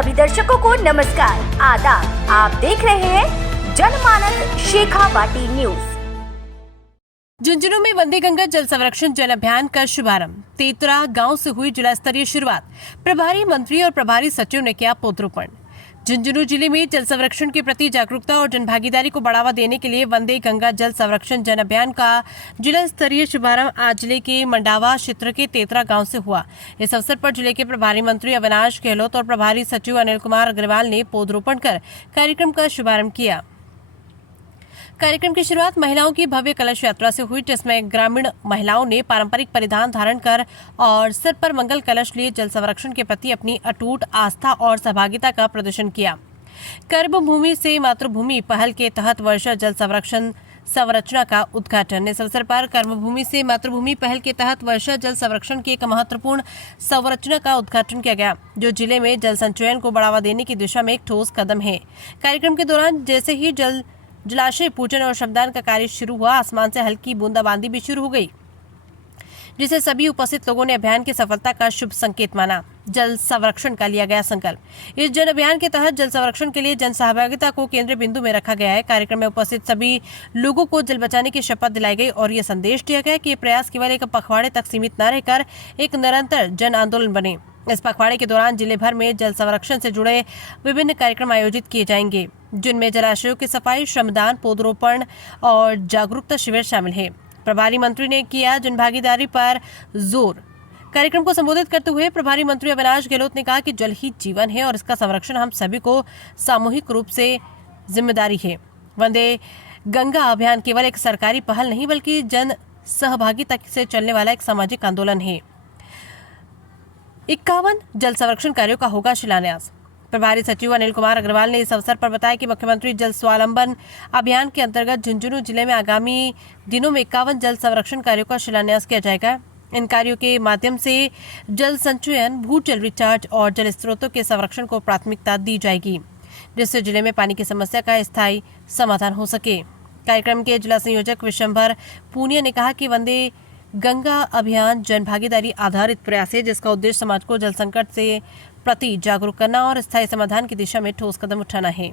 सभी दर्शकों को नमस्कार, आदाब। आप देख रहे हैं जनमानस शेखावाटी न्यूज। झुंझुनू में वंदे गंगा जल संरक्षण जन अभियान का शुभारंभ। तेतरा गांव से हुई जिला स्तरीय शुरुआत। प्रभारी मंत्री और प्रभारी सचिव ने किया पौधरोपण। झुंझुनू जिले में जल संरक्षण के प्रति जागरूकता और जनभागीदारी को बढ़ावा देने के लिए वंदे गंगा जल संरक्षण जन अभियान का जिला स्तरीय शुभारंभ आज जिले के मंडावा क्षेत्र के तेतरा गांव से हुआ। इस अवसर पर जिले के प्रभारी मंत्री अविनाश गहलोत और प्रभारी सचिव अनिल कुमार अग्रवाल ने पौधरोपण कर कार्यक्रम का शुभारंभ किया। कार्यक्रम की शुरुआत महिलाओं की भव्य कलश यात्रा से हुई, जिसमें ग्रामीण महिलाओं ने पारंपरिक परिधान धारण कर और सिर पर मंगल कलश लिए जल संरक्षण के प्रति अपनी अटूट आस्था और सहभागिता का प्रदर्शन किया। कर्मभूमि से मातृभूमि पहल के तहत वर्षा जल संरक्षण संरचना का उद्घाटन। इस अवसर पर कर्मभूमि से मातृभूमि पहल के तहत वर्षा जल संरक्षण की एक महत्वपूर्ण संरचना का उद्घाटन किया गया, जो जिले में जल संचयन को बढ़ावा देने की दिशा में एक ठोस कदम है। कार्यक्रम के दौरान जैसे ही जलाशय पूजन और श्रमदान का कार्य शुरू हुआ, आसमान से हल्की बूंदाबांदी भी शुरू हो गई, जिसे सभी उपस्थित लोगों ने अभियान की सफलता का शुभ संकेत माना। जल संरक्षण का लिया गया संकल्प। इस जन अभियान के तहत जल संरक्षण के लिए जन सहभागिता को केंद्र बिंदु में रखा गया है। कार्यक्रम में उपस्थित सभी लोगों को जल बचाने की शपथ दिलाई गई और ये संदेश दिया गया कि ये प्रयास केवल एक पखवाड़े तक सीमित न रहकर एक निरंतर जन आंदोलन बने। इस पखवाड़े के दौरान जिले भर में जल संरक्षण से जुड़े विभिन्न कार्यक्रम आयोजित किए जाएंगे, जिनमें जलाशयों की सफाई, श्रमदान, पौधरोपण और जागरूकता शिविर शामिल है। प्रभारी मंत्री ने किया जनभागीदारी पर जोर। कार्यक्रम को संबोधित करते हुए प्रभारी मंत्री अविनाश गहलोत ने कहा कि जल ही जीवन है और इसका संरक्षण हम सभी को सामूहिक रूप से जिम्मेदारी है। वंदे गंगा अभियान केवल एक सरकारी पहल नहीं, बल्कि जन सहभागिता से चलने वाला एक सामाजिक आंदोलन है। 51 जल संरक्षण कार्यों का होगा शिलान्यास। प्रभारी सचिव अनिल कुमार अग्रवाल ने इस अवसर पर बताया कि मुख्यमंत्री जल स्वावलंबन अभियान के अंतर्गत झुंझुनू जिले में आगामी दिनों में 51 जल संरक्षण कार्यों का शिलान्यास किया जाएगा। इन कार्यों के माध्यम से जल संचयन, भूजल रिचार्ज और जल स्रोतों के संरक्षण को प्राथमिकता दी जाएगी, जिससे जिले में पानी की समस्या का स्थायी समाधान हो सके। कार्यक्रम के जिला संयोजक विशंभर पूनिया ने कहा कि वंदे गंगा अभियान जन भागीदारी आधारित प्रयास है, जिसका उद्देश्य समाज को जल संकट से प्रति जागरूक करना और स्थायी समाधान की दिशा में ठोस कदम उठाना है।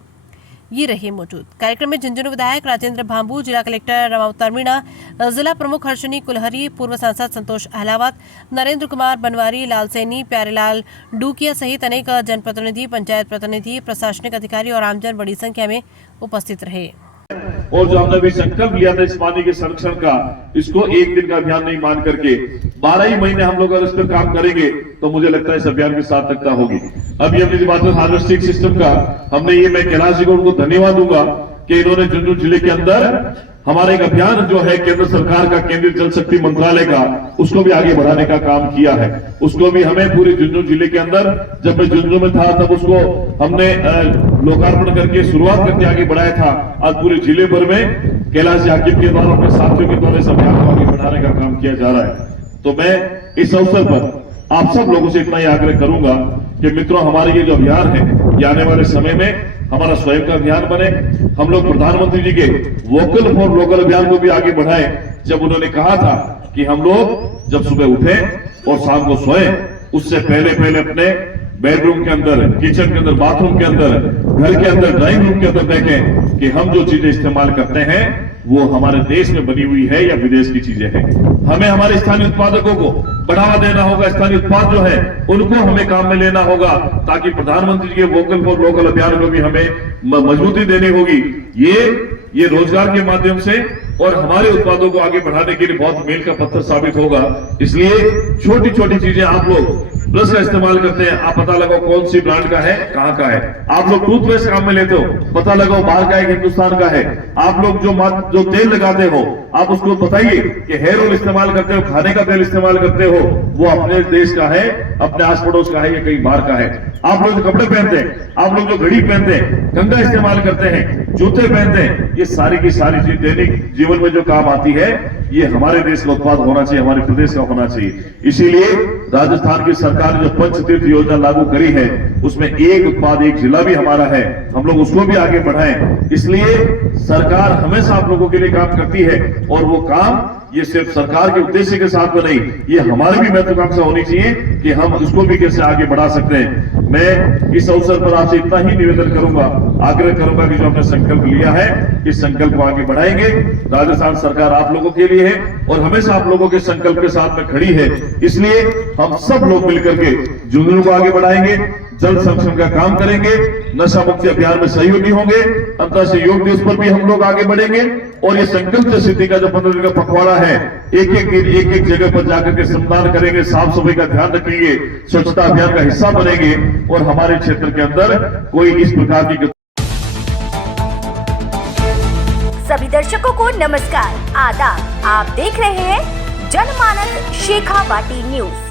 ये रहे मौजूद। कार्यक्रम में झुंझुनू विधायक राजेंद्र भांबू, जिला कलेक्टर रमावती मीणा, जिला प्रमुख हर्षिनी कुलहरी, पूर्व सांसद संतोष अहलावत, नरेंद्र कुमार बनवारी, लाल सैनी, प्यारेलाल डूकिया सहित अनेक जनप्रतिनिधि, पंचायत प्रतिनिधि, प्रशासनिक अधिकारी और आमजन बड़ी संख्या में उपस्थित रहे। और जो हमने भी संकल्प लिया था इस पानी के संरक्षण का, इसको एक दिन का अभियान नहीं मान करके 12 ही महीने हम लोग अगर इस पर काम करेंगे तो मुझे लगता है इस अभियान की सार्थकता होगी। अभी अपनी बात है हार्वेस्टिंग सिस्टम का, हमने ये मैं कैलाश जी को उनको धन्यवाद दूंगा कि इन्होंने झुंझुनू जिले के अंदर हमारा एक अभियान जो है केंद्र सरकार का, केंद्रीय जल शक्ति मंत्रालय का, उसको भी आगे बढ़ाने का काम किया है। उसको भी हमें पूरे झुंझुनू जिले के अंदर, जब मैं झुंझुनू में था तब उसको हमने लोकार्पण करके शुरुआत करके आगे बढ़ाया था। आज पूरे जिले भर में कैलाश जी हाकिम के द्वारा, अपने साथियों के द्वारा इस अभियान को आगे बढ़ाने का काम किया जा रहा है। तो मैं इस अवसर पर आप सब लोगों से इतना ही आग्रह करूंगा कि मित्रों, हमारे ये जो अभियान है, ये आने वाले समय में हमारा स्वयं का अभियान बने। हम लोग प्रधानमंत्री जी के वोकल फॉर लोकल अभियान को भी आगे बढ़ाएं। जब उन्होंने कहा था कि हम लोग जब सुबह उठें और शाम को सोएं, उससे पहले अपने बेडरूम के अंदर, किचन के अंदर, बाथरूम के अंदर, घर के अंदर, ड्राइंग रूम के अंदर देखें कि हम जो चीजें इस्तेमाल करते हैं वो हमारे देश में बनी हुई है या विदेश की चीजें हैं। हमें हमारे स्थानीय उत्पादकों को बढ़ावा देना होगा। स्थानीय उत्पाद जो है उनको हमें काम में लेना होगा, ताकि प्रधानमंत्री जी के वोकल फॉर लोकल अभियान को भी हमें मजबूती देनी होगी। ये रोजगार के माध्यम से और हमारे उत्पादों को आगे बढ़ाने के लिए बहुत मील का पत्थर साबित होगा। इसलिए छोटी छोटी चीजें आप लोग ब्रश का इस्तेमाल करते हैं, आप पता लगाओ कौन सी ब्रांड का है, कहां का है। आप लोग टूथपेस्ट काम में लेते हो, पता लगाओ बाहर का है, हिंदुस्तान का है। आप लोग जो तेल लगाते हो, आप उसको बताइए कि हेयर ऑयल इस्तेमाल करते हो, खाने का तेल इस्तेमाल करते हो, वो अपने देश का है, अपने आस पड़ोस का है या कहीं बाहर का है। आप लोग जो कपड़े पहनते हैं, आप लोग जो घड़ी पहनते हैं, कंघा इस्तेमाल करते हैं, जूते पहनते हैं, ये सारी की सारी चीज दैनिक जीवन में जो काम आती है, ये हमारे देश का उत्पाद होना चाहिए, हमारे प्रदेश का होना चाहिए। इसीलिए राजस्थान की सरकार ने जो पंचतीर्थ योजना लागू करी है, उसमें एक उत्पाद एक जिला भी हमारा है। हम लोग उसको भी आगे बढ़ाएं। इसलिए सरकार हमेशा आप लोगों के लिए काम करती है और वो काम ये सिर्फ सरकार के उद्देश्य के साथ में नहीं, ये हमारी भी महत्वाकांक्षा होनी चाहिए कि हम उसको भी कैसे आगे बढ़ा सकते हैं। मैं इस अवसर पर आपसे इतना ही निवेदन करूंगा, आग्रह करूंगा कि जो हमने संकल्प लिया है, इस संकल्प को आगे बढ़ाएंगे। राजस्थान सरकार आप लोगों के लिए है और हमेशा आप लोगों के संकल्प के साथ में खड़ी है, इसलिए हम सब लोग मिलकर के झुंझुनू को आगे बढ़ाएंगे, जल संरक्षण का काम करेंगे, नशा मुक्ति अभियान में सहयोगी होंगे, अंतर्राष्ट्रीय योग दिवस पर भी हम लोग आगे बढ़ेंगे और ये संकल्प से सिद्धि का जो 15 दिन का पखवाड़ा है, एक एक दिन एक एक जगह पर जाकर के श्रमदान करेंगे, साफ सफाई का ध्यान रखेंगे, स्वच्छता अभियान का हिस्सा बनेंगे और हमारे क्षेत्र के अंदर कोई इस प्रकार की। सभी दर्शकों को नमस्कार, आदाब। आप देख रहे हैं जनमानस शेखावाटी न्यूज।